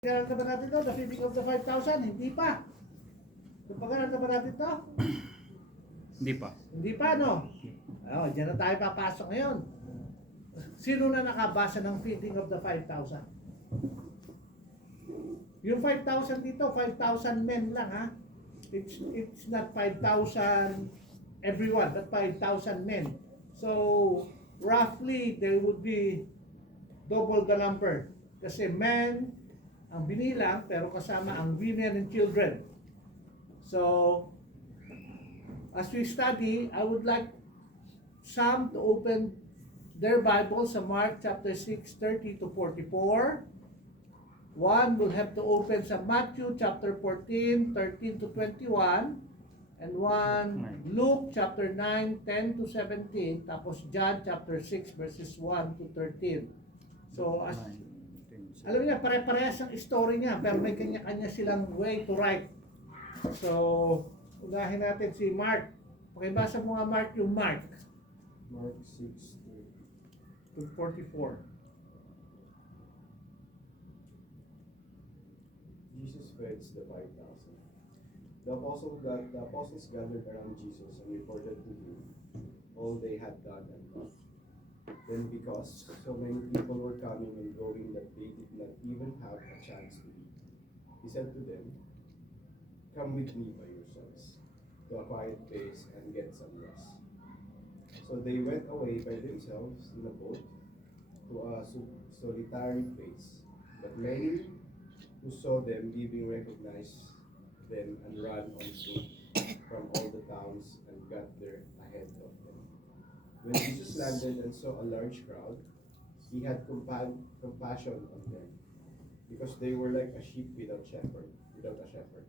Pag-aral na ba natin to? The feeding of the 5,000? Hindi pa. Pag-aral na ba natin to? Hindi pa. Hindi pa, no? Oh, dyan na tayo papasok ngayon. Sino na nakabasa ng feeding of the 5,000? Yung 5,000 dito, 5,000 men lang, ha? It's not 5,000 everyone, but 5,000 men. So, roughly, there would be double the number. Kasi men ang binilang, pero kasama ang women and children. So, as we study, I would like some to open their Bible sa Mark chapter 6, 30 to 44. One will have to open sa Matthew chapter 14, 13 to 21. And one, Luke chapter 9, 10 to 17. Tapos John chapter 6, verses 1 to 13. So, as alam niya, pare-parehas ang story niya, pero may kanya-kanya silang way to write. So, unahin natin si Mark. Pakibasa mo nga Mark yung Mark. Mark 6 to 44. Jesus feeds the 5,000. The apostles gathered around Jesus and reported to him all they had done and taught. Then because so many people were coming and going that they did not even have a chance to eat, he said to them, "Come with me by yourselves to a quiet place and get some rest." So they went away by themselves in a boat to a solitary place. But many who saw them leaving recognized them and ran on foot from all the towns and got there ahead of them. When Jesus landed and saw a large crowd, he had compassion on them, because they were like a sheep without a shepherd.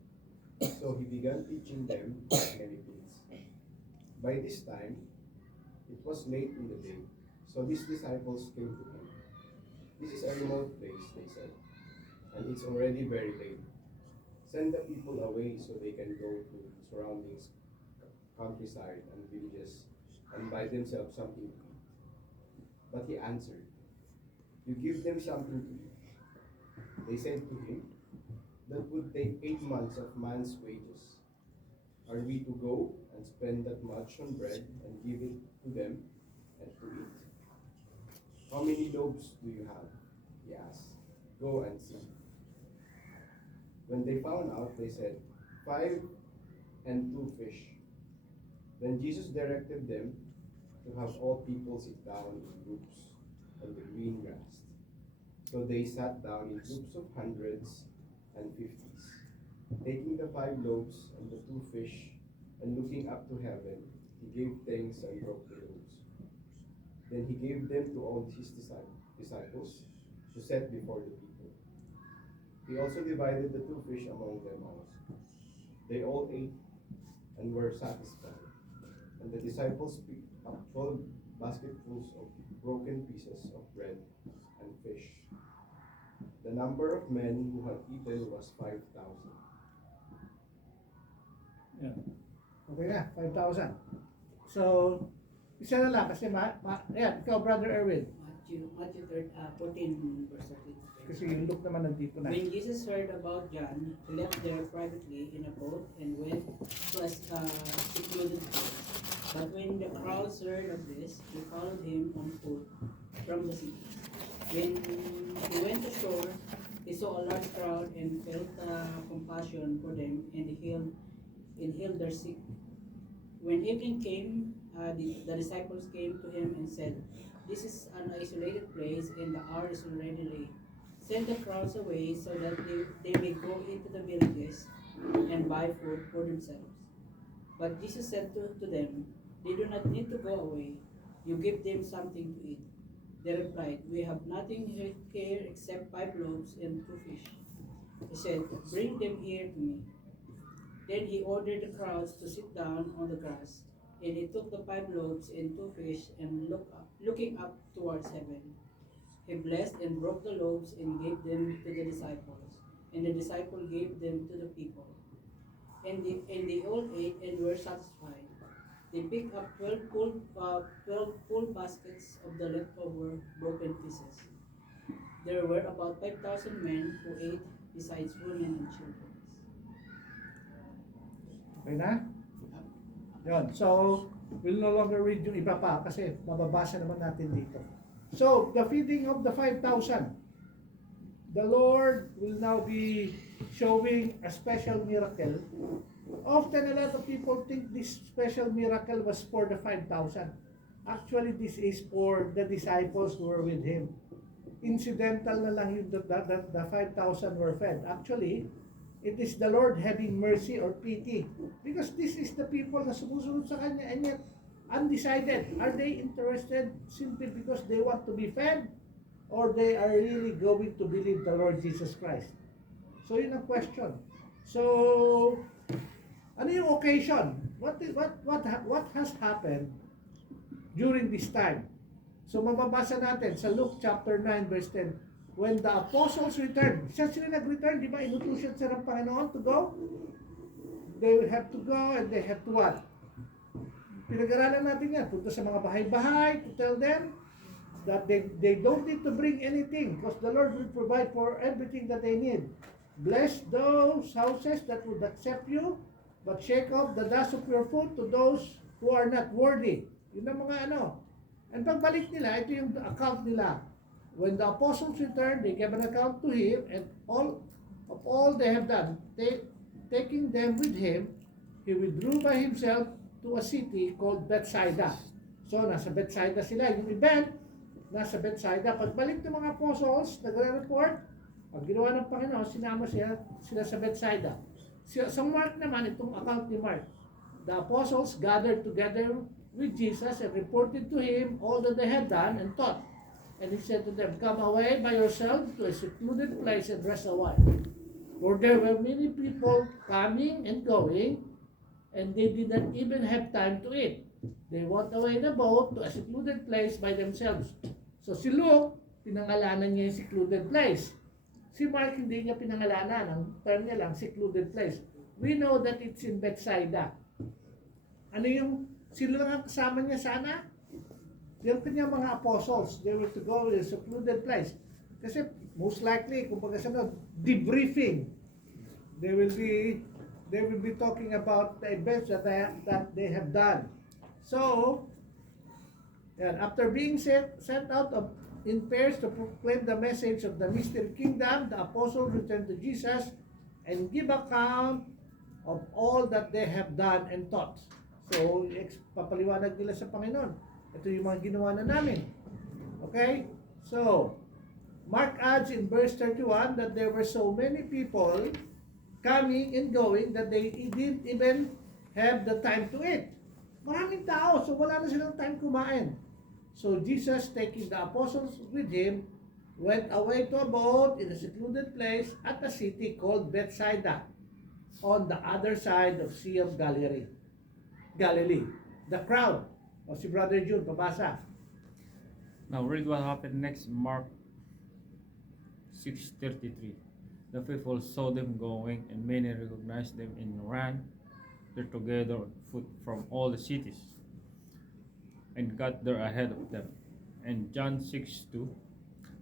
So he began teaching them many things. By this time, it was late in the day, so his disciples came to him. "This is a remote place," they said, "and it's already very late. Send the people away so they can go to surrounding countryside and villages and buy themselves something to eat." But he answered, "You give them something to eat." They said to him, "That would take 8 months of man's wages. Are we to go and spend that much on bread and give it to them and to eat?" "How many loaves do you have?" he asked. "Go and see." When they found out, they said, 5 and 2 fish. Then Jesus directed them to have all people sit down in groups on the green grass. So they sat down in groups of hundreds and fifties. Taking the 5 loaves and the 2 fish, and looking up to heaven, he gave thanks and broke the loaves. Then he gave them to all his disciples to set before the people. He also divided the 2 fish among them all. They all ate and were satisfied. And the disciples picked up 12 basketfuls of broken pieces of bread and fish. The number of men who had eaten was 5,000. Yeah. Okay na, 5,000. So, isa na lang kasi ayan, ikaw Brother Erwin. Matthew 14 verse 13. Kasi yung Luke naman nandito na. When Jesus heard about John, he left there privately in a boat and went to a secluded place. But when the crowds heard of this, they followed him on foot from the city. When he went ashore, he saw a large crowd and felt compassion for them, and he healed their sick. When evening came, the disciples came to him and said, "This is an isolated place, and the hour is already late. Send the crowds away so that they may go into the villages and buy food for themselves." But Jesus said to them, "They do not need to go away. You give them something to eat." They replied, "We have nothing here except 5 loaves and 2 fish." He said, "Bring them here to me." Then he ordered the crowds to sit down on the grass, and he took the 5 loaves and 2 fish and looking up towards heaven, he blessed and broke the loaves and gave them to the disciples, and the disciple gave them to the people. And they all ate and were satisfied. They picked up 12 full baskets of the leftover broken pieces. There were about 5,000 men who ate besides women and children. Okay na? Yun. So, we'll no longer read yung iba pa kasi mababasa naman natin dito. So, the feeding of the 5,000. The Lord will now be showing a special miracle. Often a lot of people think this special miracle was for the 5,000. Actually, this is for the disciples who were with him. Incidental na lang yung the 5,000 were fed. Actually, it is the Lord having mercy or pity. Because this is the people na sumusunod sa Kanya and yet undecided. Are they interested simply because they want to be fed? Or they are really going to believe the Lord Jesus Christ? So yun ang question. So, ano yung occasion? What has happened during this time? So mababasa natin sa Luke chapter 9 verse 10. When the apostles returned, siya sila nag-return, di ba? Inutusan sila ng Panginoon to go. They will have to go and they have to what? Pinag-aralan natin yan. Punta sa mga bahay-bahay to tell them that they don't need to bring anything because the Lord will provide for everything that they need. Bless those houses that would accept you, but shake off the dust of your foot to those who are not worthy. Yun ang mga ano. And pagbalik nila, ito yung account nila. When the apostles returned, they gave an account to him and all they have done. Taking them with him, he withdrew by himself to a city called Bethsaida. So, nasa Bethsaida sila. Yung event, nasa Bethsaida. Pagbalik ng mga apostles, nagre-report, ang ginawa ng Panginoon, sinama sila sa Bethsaida. Sa Mark naman, itong account ni Mark, the apostles gathered together with Jesus and reported to him all that they had done and taught. And he said to them, come away by yourselves to a secluded place and rest a while. For there were many people coming and going, and they did not even have time to eat. They went away in a boat to a secluded place by themselves. So si Luke, pinangalanan niya yung secluded place. Si Mark, hindi niya pinangalanan. Ang term niya lang, secluded place. We know that it's in Bethsaida. Ano yung, sila lang ang kasama niya sana? Yung kanyang mga apostles, they were to go to a secluded place. Kasi most likely, kung pagkasunod, debriefing. They will be talking about the events that they have done. So, yan, after being sent out in pairs to proclaim the message of the mystery kingdom, the apostles returned to Jesus and give account of all that they have done and taught. So, papaliwanag nila sa Panginoon. Ito yung mga ginawa na namin. Okay? So, Mark adds in verse 31 that there were so many people coming and going that they didn't even have the time to eat. Maraming tao, so wala na silang time kumain. So Jesus, taking the apostles with him, went away to a boat in a secluded place at a city called Bethsaida, on the other side of Sea of Galilee. The crowd. O si Brother June, pabasa. Now read what happened next in Mark 6:33. The people saw them going, and many recognized them and ran there together on foot from all the cities, and got there ahead of them. And John 6:2,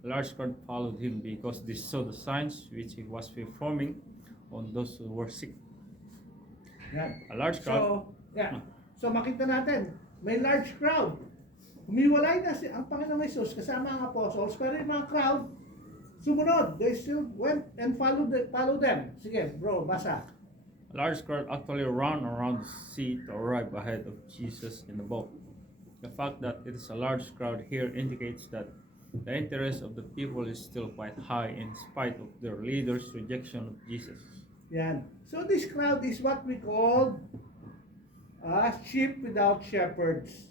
a large crowd followed him because they saw the signs which he was performing on those who were sick. Yan. A large crowd. So, yeah. So makita natin, may large crowd. Humiwalay na ang Panginoong Jesus kasama ang apostles, pero yung mga crowd, sumunod. They still went and followed them. Sige, bro, basa. A large crowd actually ran around the sea to arrive ahead of Jesus in the boat. The fact that it is a large crowd here indicates that the interest of the people is still quite high in spite of their leaders' rejection of Jesus. Yan. So this crowd is what we call sheep without shepherds.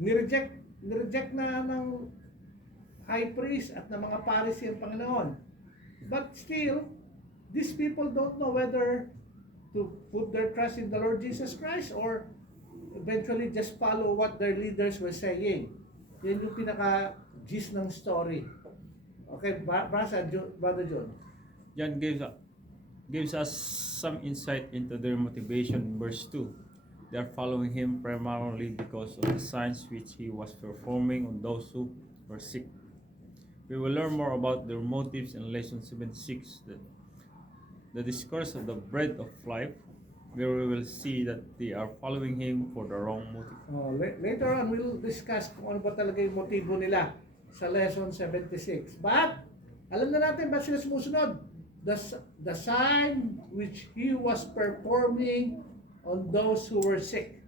Nireject na ng high priest at ng mga Pharisee ang Panginoon. But still, these people don't know whether to put their trust in the Lord Jesus Christ or eventually just follow what their leaders were saying. Yan yung pinaka-gist ng story. Okay, Brother John. John gives us some insight into their motivation in verse 2. They are following him primarily because of the signs which he was performing on those who were sick. We will learn more about their motives in lesson 76, the discourse of the bread of life, where we will see that they are following him for the wrong motive. Later on, we'll discuss kung ano ba talaga yung motibo nila sa lesson 76. But, alam na natin ba't sila sumusunod? The sign which he was performing on those who were sick.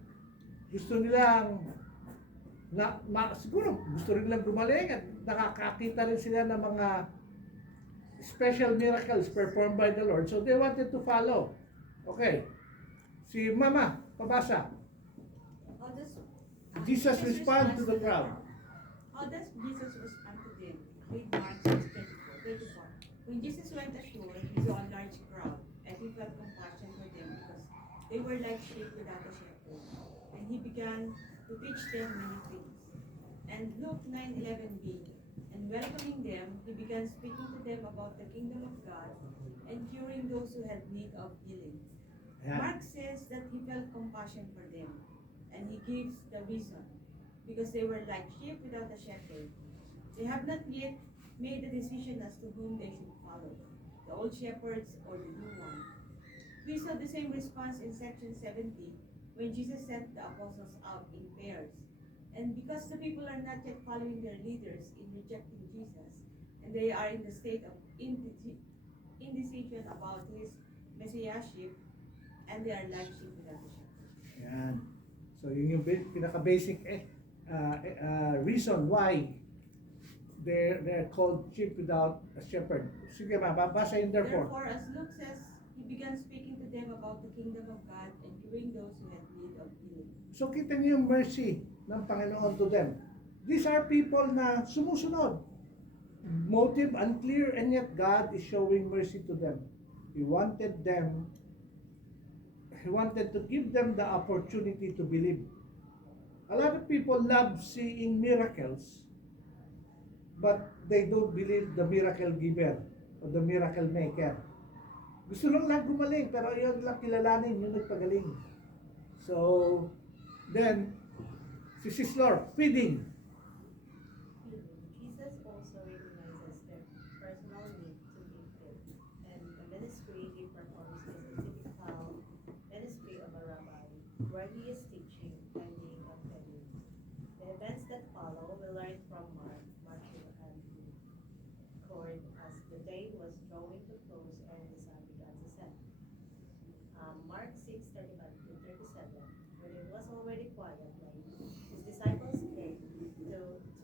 Gusto nilang siguro gusto rin nilang gumaling at nakakakita rin sila ng mga special miracles performed by the Lord. So they wanted to follow. Okay. Si Mama, pabasa. How does Jesus respond to the crowd. How does Jesus respond to them? Read Mark 6:24. When Jesus went ashore, he saw a large crowd, and he felt compassion for them because they were like sheep without a shepherd. And he began to teach them many things. And Luke 9:11b, and welcoming them, he began speaking to them about the kingdom of God and curing those who had need of healing. Ayan. Mark says that he felt compassion for them, and he gives the reason, because they were like sheep without a shepherd. They have not yet made a decision as to whom they should follow, the old shepherds or the new one. We saw the same response in section 70 when Jesus sent the apostles out in pairs. And because the people are not yet following their leaders in rejecting Jesus, and they are in the state of indecision about his messiahship, and they are like sheep without a shepherd. Ayan. So yun yung pinaka-basic reason why they're called sheep without a shepherd. Sige ma, babasa yun therefore. Therefore, as Luke says, he began speaking to them about the kingdom of God and curing those who had need of healing. So kita niyo yung mercy ng Panginoon to them. These are people na sumusunod. Motive unclear, and yet God is showing mercy to them. He wanted to give them the opportunity to believe. A lot of people love seeing miracles, but they don't believe the miracle giver or the miracle maker. Gusto lang gumaling, pero yun lang kilalanin yung nagpagaling. So, then, si Sislor, feeding. Jesus also recognizes their personal need to be fed, and the ministry he performs is a typical ministry of a rabbi, where he is teaching and being offended. The events that follow we learn from Mark, Matthew, and record as the day was drawing to close and the sun began to set. Mark 6:35-37. When it was already quiet, his disciples came to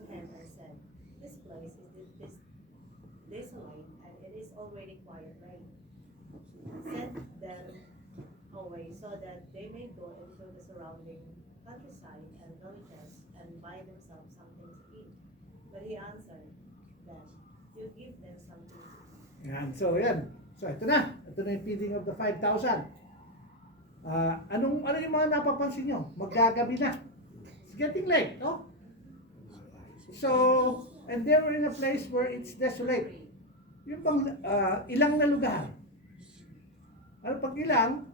him and said, "This place is desolate, and it is already quiet night. Send them away so that they may go into the surrounding countryside and villages and buy themselves something to eat." But he answered them, "You give them something to eat." Yan. So, yan. So, ito na. Ito na yung feeding of the 5,000. Ano yung mga napapansin nyo? Maggagabi na. It's getting late, no? So, and they were in a place where it's desolate. Yung bang ilang na lugar. Ano pag ilang?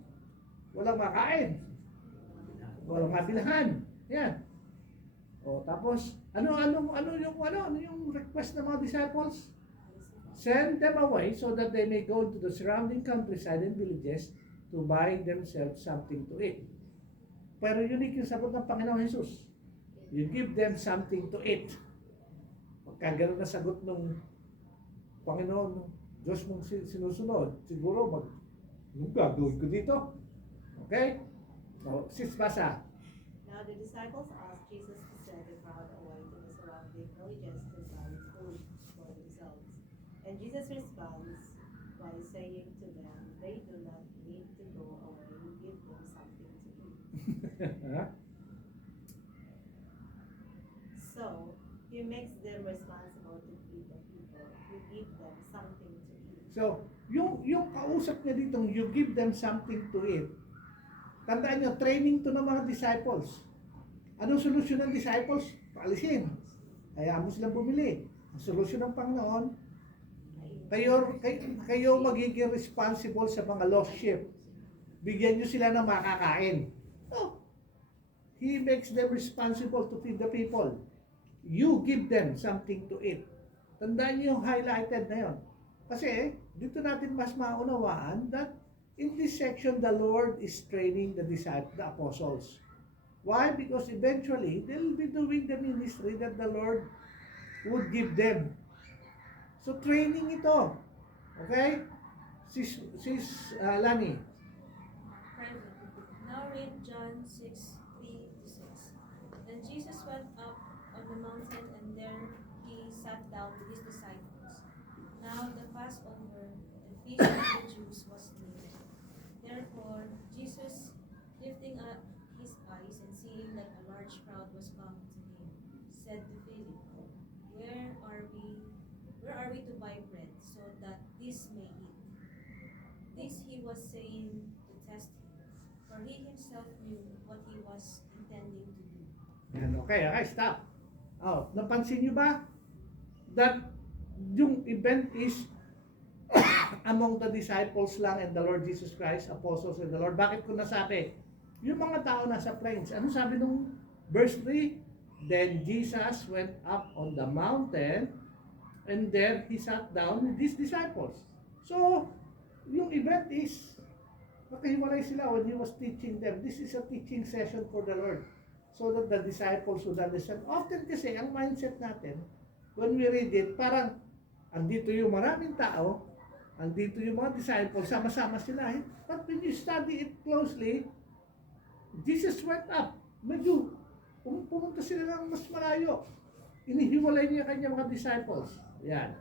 Walang makain. Walang mabilhan. Yan. O, tapos, ano yung request ng mga disciples? Send them away so that they may go to the surrounding countryside and villages to buy themselves something to eat. Pero unique yung sagot ng Panginoon Jesus. You give them something to eat. Pagka ganun na sagot ng Panginoon, Diyos mong sinusunod, siguro yung gagawin ko dito. Okay? So, sis basa. Now the disciples asked Jesus to send the crowd away to the surrounding villages to buy food for themselves. And Jesus responds by saying to them, they do not need to go away, give them something to eat. So, he makes them responsible to feed the people who give them something to eat. So, yung kausap niya ditong you give them something to eat. Tandaan nyo, training to ng mga disciples. Anong solusyon ng disciples? Paalisin. Hayaan mo silang bumili. Ang solusyon ng Panginoon, kayo magiging responsible sa mga lost sheep. Bigyan nyo sila ng makakain. No. He makes them responsible to feed the people. You give them something to eat. Tandaan niyo yung highlighted na yon. Kasi dito natin mas maunawaan that in this section the Lord is training the disciples, the apostles. Why? Because eventually they'll be doing the ministry that the Lord would give them. So training ito. Okay? Lani. Private. Now read John 6:3-6. Then Jesus went up on the mountain, and there he sat down with his disciples. Now the Passover, the feast of the Jews, was near. Therefore Jesus, lifting up his eyes and seeing that a large crowd was coming to him, said to Philip, Where are we to buy bread, so that these may eat? This he was saying to test him, for he himself knew what he was intending to do. Yan, okay, stop. Oh, napansin niyo ba that yung event is among the disciples lang and the Lord Jesus Christ, apostles and the Lord. Bakit ko nasabi? Yung mga tao nasa plains. Ano sabi nung verse 3? Then Jesus went up on the mountain and there he sat down with his disciples. So, yung event is nakahiwalay sila when he was teaching them. This is a teaching session for the Lord so that the disciples would understand. Often kasi, ang mindset natin, when we read it, parang andito yung maraming tao, andito yung mga disciples, sama-sama sila. But when you study it closely, Jesus went up. Medyo, pumunta sila ng mas malayo. Inihiwalay niya kanyang mga disciples. Yan.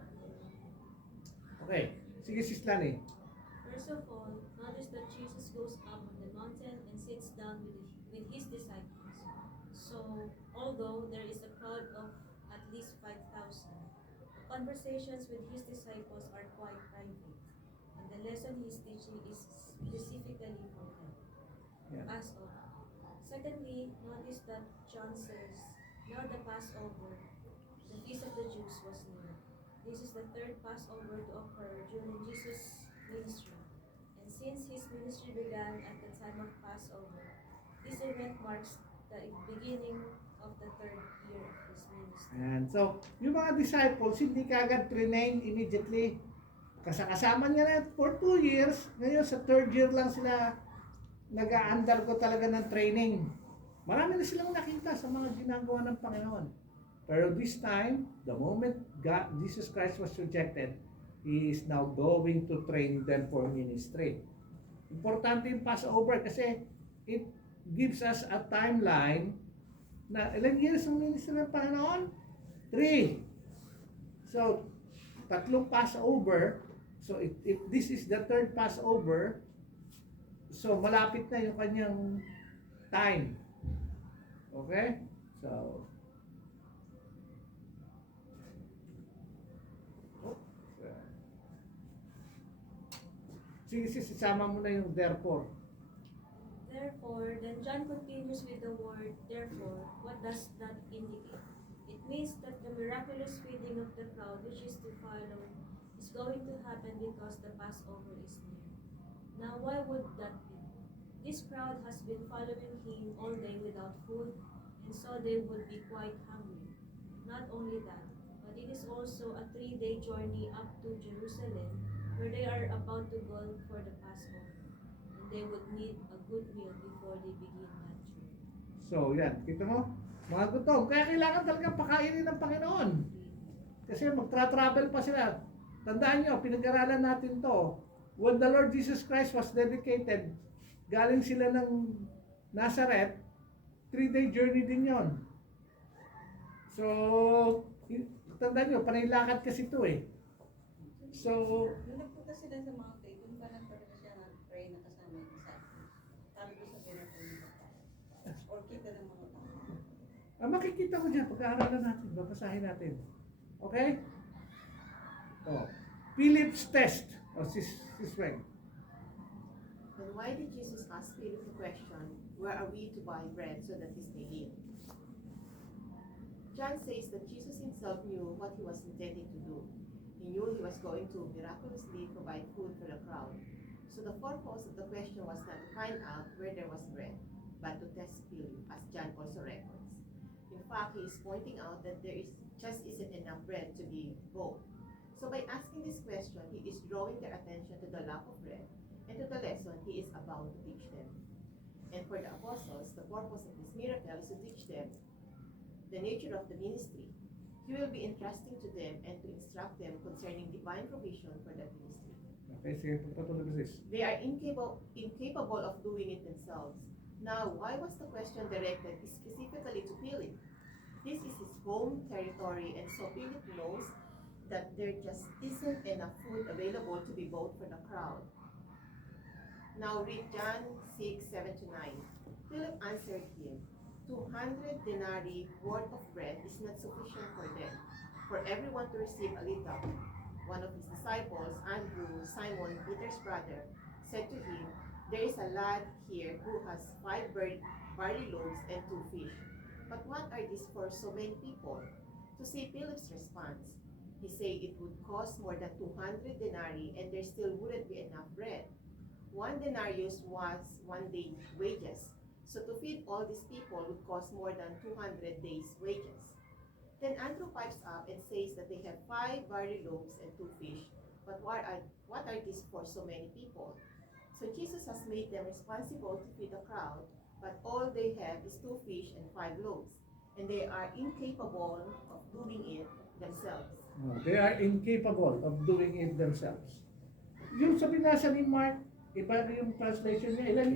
Okay. Sige, Sis Lani. First of all, notice that Jesus goes up on the mountain and sits down with his disciples. So, although there is a crowd of at least 5,000, the conversations with his disciples are quite private, and the lesson he is teaching is specifically for them. Yeah. Passover. Secondly, notice that John says, Now the Passover, the feast of the Jews, was near. This is the third Passover to occur during Jesus' ministry. And since his ministry began at the time of Passover, this event marks the beginning of the third year of his ministry. And so, yung mga disciples, hindi kagad trained immediately. Kasama niya na for 2 years. Ngayon, sa third year lang sila nag-aandar ko talaga ng training. Marami na silang nakita sa mga ginagawa ng Panginoon. Pero this time, the moment Jesus Christ was rejected, He is now going to train them for ministry. Importante yung Passover kasi it gives us a timeline na ilang years ang ministry ng Panginoon? 3. So, 3 Passover. So, if this is the third Passover, so malapit na yung kanyang time. Okay? So, sige, sisama mo na yung therefore. Therefore, then John continues with the word therefore. What does that indicate? It means that the miraculous feeding of the crowd which is to follow is going to happen because the Passover is near. Now, why would that be? This crowd has been following him all day without food, and so they would be quite hungry. Not only that, but it is also a 3-day journey up to Jerusalem, where they are about to go for the Passover, and they would need a good meal before they begin that journey. So, yan. Kita mo? Mga gutom. Kaya kailangan talaga pakainin ng Panginoon. Kasi magtra-travel pa sila. Tandaan nyo, pinag-aralan natin to. When the Lord Jesus Christ was dedicated, galing sila ng Nazareth, 3-day journey din yon. So, tandaan nyo, panay-lakad kasi ito eh. So, Nung nagpunta sila sa mountain, doon pa lang talaga siya nag-pray na kasama yung disciples. Sabi ko sa miracle ni Baptist. Or kita ng mga tao. makikita mo dyan, pag-aaralan natin, babasahin natin. Okay? Oh. Philip's test. O, sis Weng. Then why did Jesus ask Philip the question, where are we to buy bread so that this may eat? John says that Jesus himself knew what he was intending to do. He knew he was going to miraculously provide food for the crowd. So the purpose of the question was not to find out where there was bread, but to test Philip, as John also records. In fact, he is pointing out that there is just isn't enough bread to be both. So by asking this question, he is drawing their attention to the lack of bread and to the lesson he is about to teach them. And for the apostles, the purpose of this miracle is to teach them the nature of the ministry. He will be entrusting to them and to instruct them concerning divine provision for that ministry. Okay, sige, pagpatuloy mo sis. They are incapable of doing it themselves. Now, why was the question directed specifically to Philip? This is his home territory, and so Philip knows that there just isn't enough food available to be bought for the crowd. Now read John 6:7-9. Philip answered him, 200 denarii worth of bread is not sufficient for them, for everyone to receive a little. One of his disciples, Andrew, Simon Peter's brother, said to him, there is a lad here who has 5 barley loaves and 2 fish. But what are these for so many people? To see Philip's response, he said it would cost more than 200 denarii and there still wouldn't be enough bread. 1 denarius was 1 day's wages. So to feed all these people would cost more than 200 days' wages. Then Andrew pipes up and says that they have 5 barley loaves and 2 fish. But what are these for so many people? So Jesus has made them responsible to feed the crowd, but all they have is 2 fish and 5 loaves, and they are incapable of doing it themselves. They are incapable of doing it themselves. Yung sa binasa ni Mark, iba yung translation niya,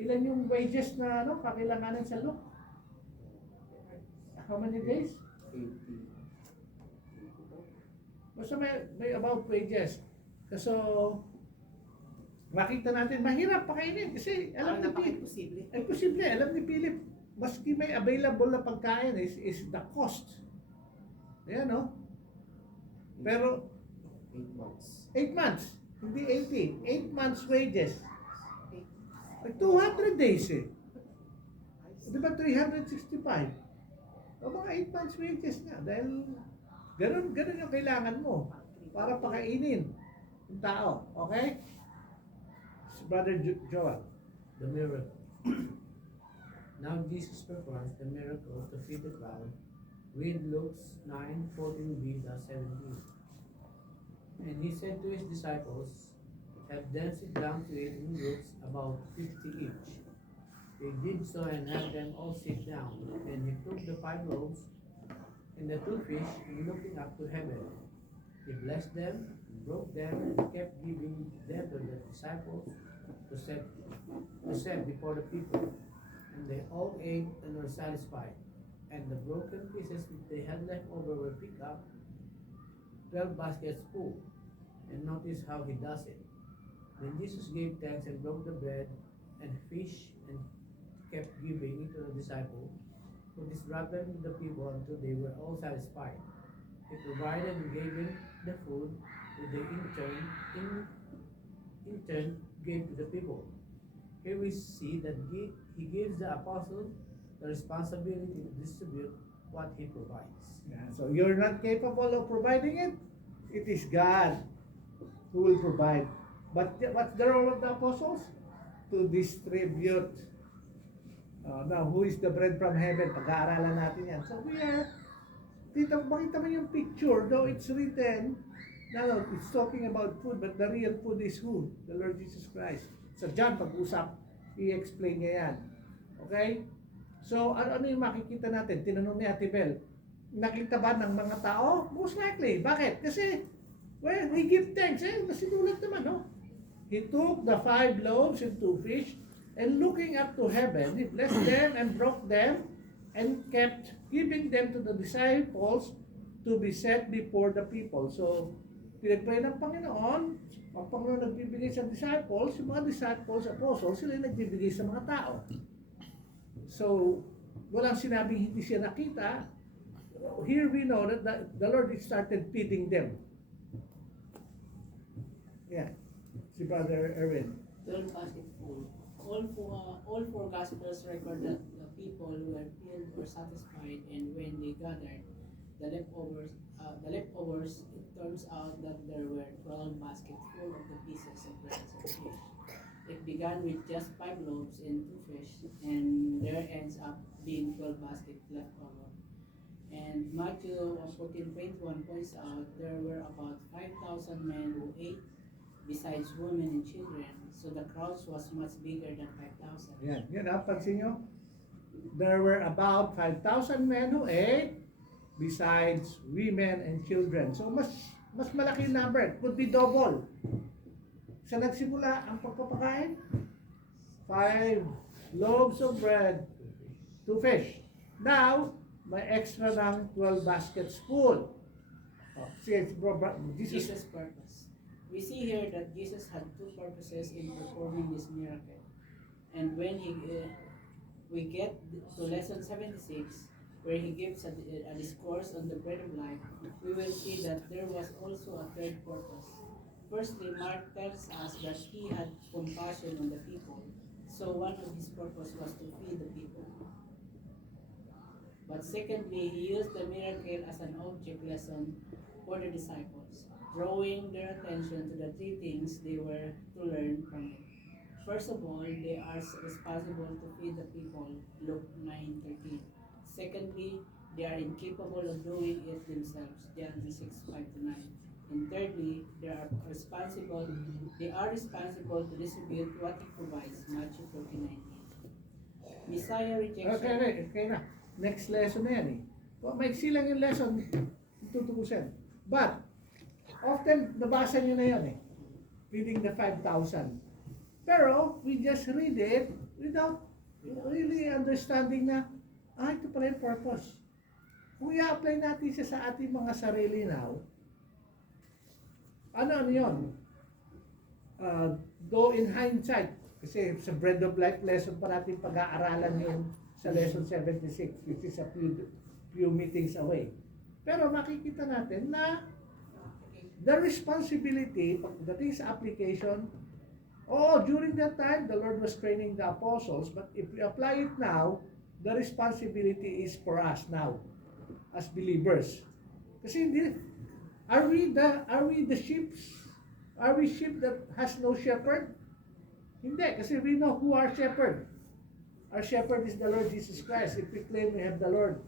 ilan yung wages na kakailanganan sa Luke? How many days? 80. Basta may about wages. So, makita natin, mahirap pakainin kasi alam ni Philip, Napaka-imposible. imposible, alam ni Philip, maski may available na pagkain is the cost. Ayan, no? Pero, 8 months. 8 months, hindi 80, 8 months wages. Like 200 days eh. Di ba 365? O mga 8 months wages nga dahil ganun yung kailangan mo para pakainin yung tao. Okay? Si Brother Joel. The miracle. Now Jesus performs the miracle to feed the crowd. Read Luke 9:14b-17. And he said to his disciples, have them sit down to eat in groups about 50 each. They did so and had them all sit down. And he took the 5 loaves and the 2 fish, and looking up to heaven, he blessed them, broke them, and kept giving them to the disciples to set before the people. And they all ate and were satisfied. And the broken pieces which they had left over were picked up, 12 baskets full. And notice how he does it. Then Jesus gave thanks and broke the bread and fish and kept giving it to the disciples, who distributed to the people until they were all satisfied. He provided and gave them the food that they in turn gave to the people. Here we see that he gives the apostles the responsibility to distribute what he provides. Yeah, so you're not capable of providing it. It is God who will provide. But what's the role of the apostles? To distribute. Now, who is the bread from heaven? Pag-aaralan natin yan. So we are, makita mo yung picture, though it's written, no, it's talking about food, but the real food is who? The Lord Jesus Christ. Sa John, pag-usap, i-explain niya yan. Okay? So, ano yung makikita natin? Tinanong ni Ate Bel, nakita ba ng mga tao? Most likely. Bakit? Kasi, well, we give thanks. Nasinulat naman, no? He took the 5 loaves and 2 fish, and looking up to heaven, he blessed them and broke them, and kept giving them to the disciples to be set before the people. So, pinagpray ng Panginoon, ang Panginoon nagbibigay sa disciples, yung mga disciples, apostles, sila yung nagbibigay sa mga tao. So, walang sinabing hindi siya nakita. Here we know that the Lord started feeding them. Yeah. Si Brother Erwin. 12 basket full. All four Gospels record that the people were filled or satisfied, and when they gathered the leftovers, it turns out that there were 12 baskets full of the pieces of bread and fish. It began with just 5 loaves and 2 fish, and there ends up being 12 baskets left over. And Matthew 14:21 points out there were about 5,000 men who ate, besides women and children. So the crowds was much bigger than 5,000. Yan, yan pansin nyo? There were about 5,000 men who ate, besides women and children. So mas malaki yung number. It could be double. Sa nagsimula ang pagpapakain, 5 loaves of bread, 2 fish. Now, may extra ng 12 baskets full. Oh, see, Jesus. Jesus' purpose. We see here that Jesus had two purposes in performing this miracle. And when we get to lesson 76, where he gives a discourse on the bread of life, we will see that there was also a third purpose. Firstly, Mark tells us that he had compassion on the people. So one of his purpose was to feed the people. But secondly, he used the miracle as an object lesson for the disciples, drawing their attention to the 3 things they were to learn from it. First of all, they are responsible to feed the people, Luke 9:13. Secondly, they are incapable of doing it themselves, John 6:5-9. And thirdly, they are responsible to distribute what he provides, Matthew 14:19. Messiah rejection. Okay na. Next lesson na yan eh. Well, maiksi lang yung lesson, tutukusin. But, often, nabasa nyo na yan eh. Reading the 5,000. Pero, we just read it without really understanding na, ito pala yung purpose. Kung i-apply natin siya sa ating mga sarili now, ano yun? Though in hindsight, kasi sa Bread of Life lesson pa natin pag-aaralan yun sa lesson 76, which is a few meetings away. Pero makikita natin na the responsibility, pagdating sa application, during that time, the Lord was training the apostles, but if we apply it now, the responsibility is for us now, as believers. Kasi are we the sheep? Are we sheep that has no shepherd? Hindi, kasi we know who our shepherd. Our shepherd is the Lord Jesus Christ. If we claim we have the Lord,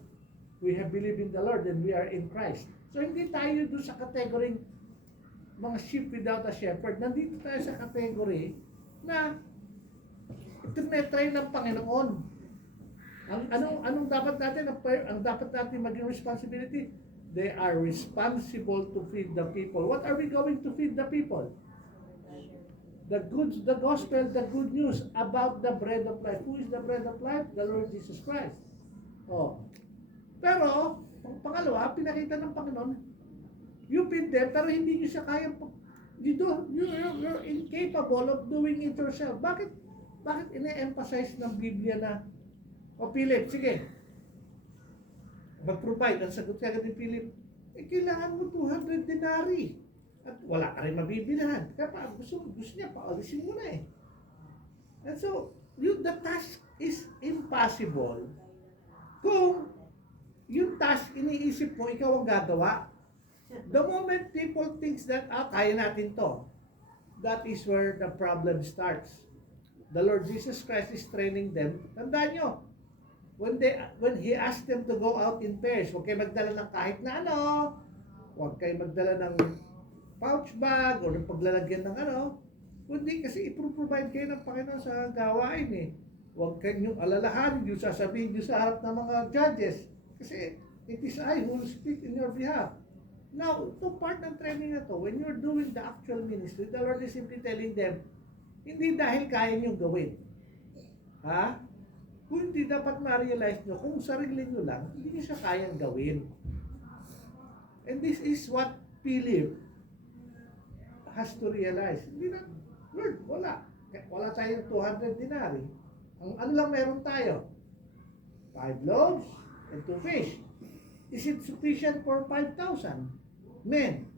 we have believed in the Lord, then we are in Christ. So hindi tayo doon sa category mga sheep without a shepherd. Nandito tayo sa category na tinetry ng Panginoon. Anong dapat natin? Ang dapat natin maging responsibility? They are responsible to feed the people. What are we going to feed the people? The gospel, the good news about the bread of life. Who is the bread of life? The Lord Jesus Christ. Pero, pangalawa, pinakita ng Panginoon, you feed them, pero hindi nyo siya kaya, you're incapable of doing it yourself. Bakit ine-emphasize ng Biblia na, Philip, sige, mag-provide, ang sagot ka ni Philip, kailangan mo 200 denari. At wala ka rin mabibilihan. Kaya gusto niya, paalisin mo na eh. And so, the task is impossible kung yung task iniisip mo, ikaw ang gagawa. The moment people thinks that, kaya natin to, that is where the problem starts. The Lord Jesus Christ is training them. Tandaan nyo, when He asked them to go out in pairs, huwag kayo magdala ng kahit na ano, huwag kayo magdala ng pouch bag o ng paglalagyan ng kundi kasi ipro-provide kayo ng Panginoon sa gawain eh. Huwag kayong alalahanin yung sasabihin nyo sa harap ng mga judges kasi it is I who will speak in your behalf. Now, ito part ng training na to, when you're doing the actual ministry, the Lord is simply telling them, hindi dahil kaya nyo gawin. Kung hindi dapat ma-realize nyo, kung sarili nyo lang, hindi nyo siya kayang gawin. And this is what Philip has to realize. Hindi na, Lord, wala. Wala tayong 200 dinari. Ang ano lang meron tayo? 5 loaves and 2 fish. Is it sufficient for 5,000 men?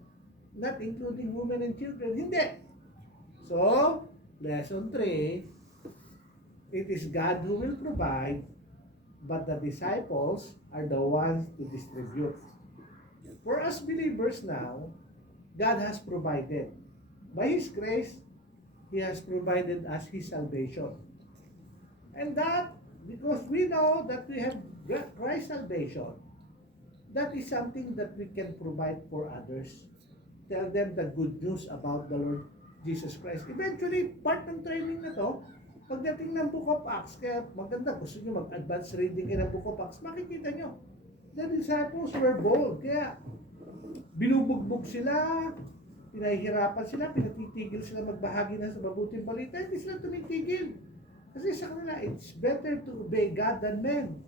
Not including women and children. Hindi. So, lesson 3, it is God who will provide, but the disciples are the ones to distribute. For us believers now, God has provided. By His grace, He has provided us His salvation. And that, because we know that we have Christ's salvation, that is something that we can provide for others. Tell them the good news about the Lord Jesus Christ. Eventually, part ng training na to, pagdating ng Book of Acts, kaya maganda, gusto nyo mag-advance reading kayo ng Book of Acts, makikita nyo, the disciples were bold. Kaya, binubugbog sila, pinahihirapan sila, pinatitigil sila magbahagi na sa mabuting balita, hindi sila tumitigil. Kasi sa kanila, it's better to obey God than men.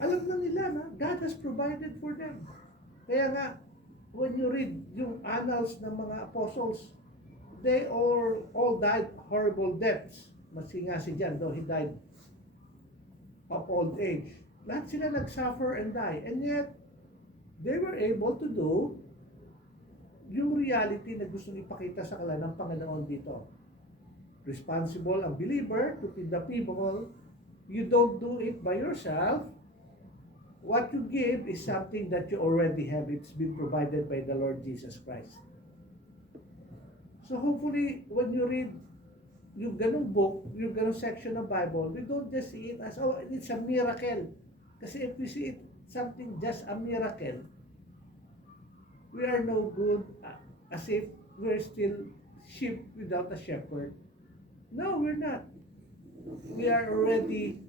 Alam na nila na God has provided for them. Kaya nga, when you read yung annals ng mga apostles, they all died horrible deaths. Maski nga si John, though he died of old age. Lahat sila nag-suffer and die. And yet, they were able to do yung reality na gustong ipakita sa kanila ng Panginoon dito. Responsible ang believer to feed the people. You don't do it by yourself. What you give is something that you already have. It's been provided by the Lord Jesus Christ. So hopefully, when you read yung ganung book, yung ganung section of Bible, we don't just see it as, oh, it's a miracle. Kasi if we see it something just a miracle, we are no good, as if we're still sheep without a shepherd. No, we're not. We are already,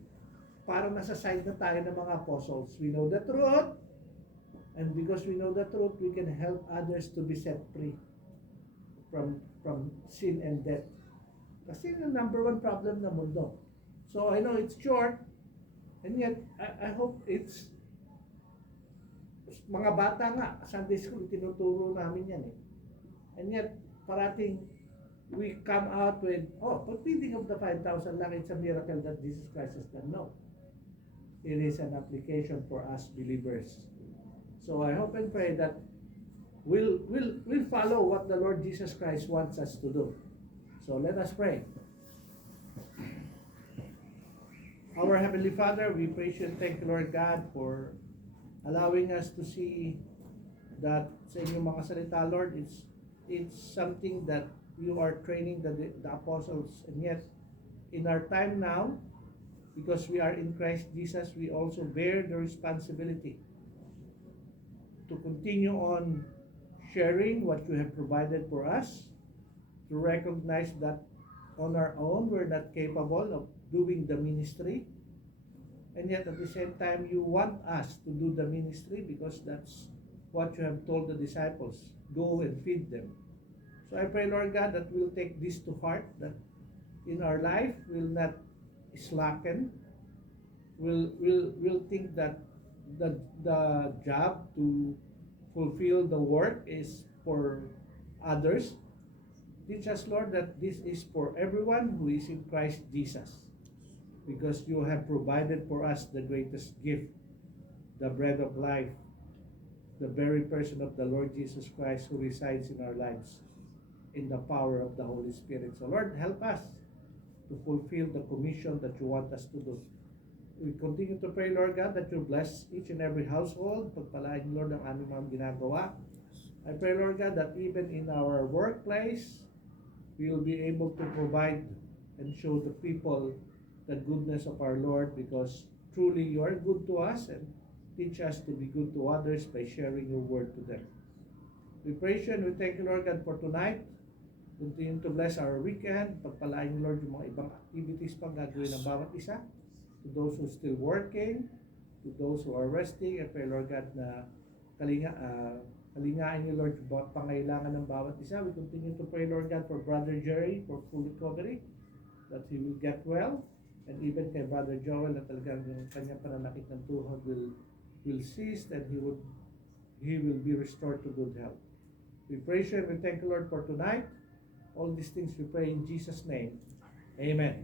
parang nasa side na tayo ng mga apostles. We know the truth, and because we know the truth, we can help others to be set free from sin and death. Kasi yung number one problem ng mundo. So I know it's short, and yet I hope it's, mga bata nga, Sunday school, tinuturo namin yan eh. And yet, parating, we come out with, oh, pag feeding of the 5,000 lang, it's a miracle that Jesus Christ has done. No. It is an application for us believers. So I hope and pray that we'll follow what the Lord Jesus Christ wants us to do. So let us pray. Our Heavenly Father, we praise you and thank you, Lord God, for allowing us to see that sa inyong mga salita, Lord, it's something that you are training the apostles, and yet in our time now, because we are in Christ Jesus, we also bear the responsibility to continue on sharing what you have provided for us, to recognize that on our own we're not capable of doing the ministry, and yet at the same time you want us to do the ministry because that's what you have told the disciples, go and feed them. So I pray, Lord God, that we'll take this to heart, that in our life we'll not slacken. We'll think that the job to fulfill the work is for others. Teach us, Lord, that this is for everyone who is in Christ Jesus, because you have provided for us the greatest gift, the bread of life, the very person of the Lord Jesus Christ who resides in our lives in the power of the Holy Spirit. So Lord, help us to fulfill the commission that you want us to do. We continue to pray, Lord God, that you bless each and every household. Pagpalain, Lord, ang aming mga ginagawa. I pray, Lord God, that even in our workplace, we will be able to provide and show the people the goodness of our Lord, because truly you are good to us, and teach us to be good to others by sharing your word to them. We praise you and we thank you, Lord God, for tonight. Continue to bless our weekend. Pagpalain, Lord, yung mga ibang activities pang gagawin ng bawat isa. To those who are still working, to those who are resting, I pray, Lord God, na kalingaan niyo, Lord, yung pangailangan ng bawat isa. We continue to pray, Lord God, for Brother Jerry for full recovery, that he will get well, and even kay Brother Joel, na talagang yung kanyang pananakit ng tuhod will cease, and he will be restored to good health. We praise you and we thank you, Lord, for tonight. All these things we pray in Jesus' name. Amen.